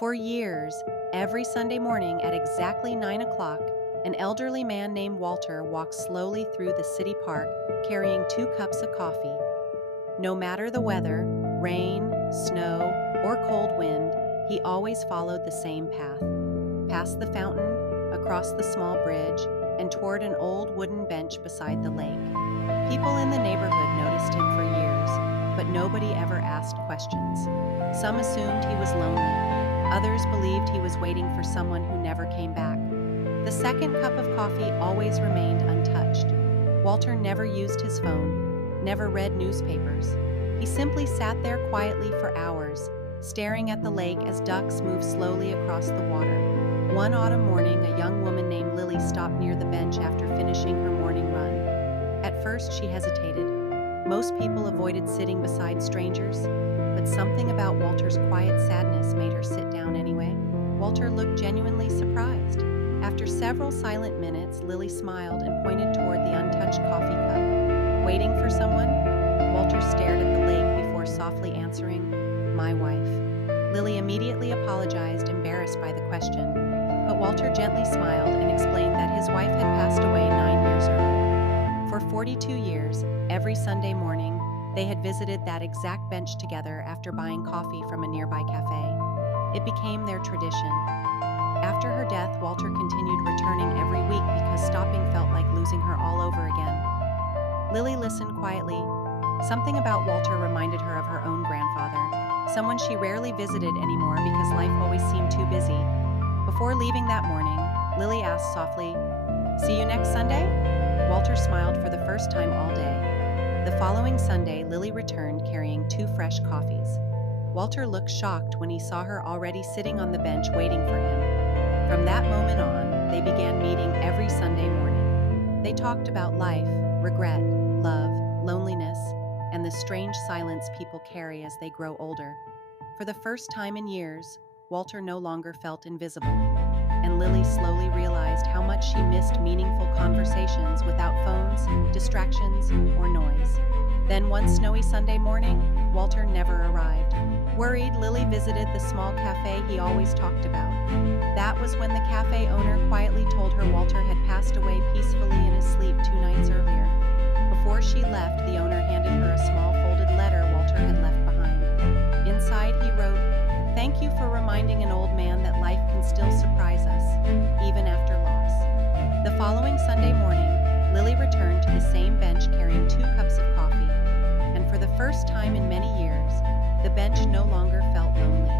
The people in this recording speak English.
For years, every Sunday morning at exactly 9 o'clock, an elderly man named Walter walked slowly through the city park carrying 2 cups of coffee. No matter the weather, rain, snow, or cold wind, he always followed the same path. Past the fountain, across the small bridge, and toward an old wooden bench beside the lake. People in the neighborhood noticed him for years, but nobody ever asked questions. Some assumed he was lonely. Others believed he was waiting for someone who never came back. The second cup of coffee always remained untouched. Walter never used his phone, never read newspapers. He simply sat there quietly for hours, staring at the lake as ducks moved slowly across the water. One autumn morning, a young woman named Lily stopped near the bench after finishing her morning run. At first, she hesitated. Most people avoided sitting beside strangers, but something about Walter's quiet sadness made her sit down anyway. Walter looked genuinely surprised. After several silent minutes, Lily smiled and pointed toward the untouched coffee cup. Waiting for someone? Walter stared at the lake before softly answering, "My wife." Lily immediately apologized, embarrassed by the question, but Walter gently smiled and explained that his wife had passed away 9 years earlier. For 42 years, every Sunday morning, they had visited that exact bench together after buying coffee from a nearby cafe. It became their tradition. After her death, Walter continued returning every week because stopping felt like losing her all over again. Lily listened quietly. Something about Walter reminded her of her own grandfather, someone she rarely visited anymore because life always seemed too busy. Before leaving that morning, Lily asked softly, "See you next Sunday?" Walter smiled for the first time all day. The following Sunday, Lily returned carrying 2 fresh coffees. Walter looked shocked when he saw her already sitting on the bench waiting for him. From that moment on, they began meeting every Sunday morning. They talked about life, regret, love, loneliness, and the strange silence people carry as they grow older. For the first time in years, Walter no longer felt invisible, and Lily slowly realized how much she missed meaningful conversations without phones, distractions, or noise. Then one snowy Sunday morning, Walter never arrived. Worried, Lily visited the small cafe he always talked about. That was when the cafe owner quietly told her Walter had passed away peacefully in his sleep 2 nights earlier. Before she left, the owner handed her a small folded letter Walter had left behind. Inside, he wrote, "Thank you for reminding an old man that life can still surprise us, even after loss." The following Sunday morning, Lily returned to the same bench carrying 2 cups of coffee, and for the first time in many years, the bench no longer felt lonely.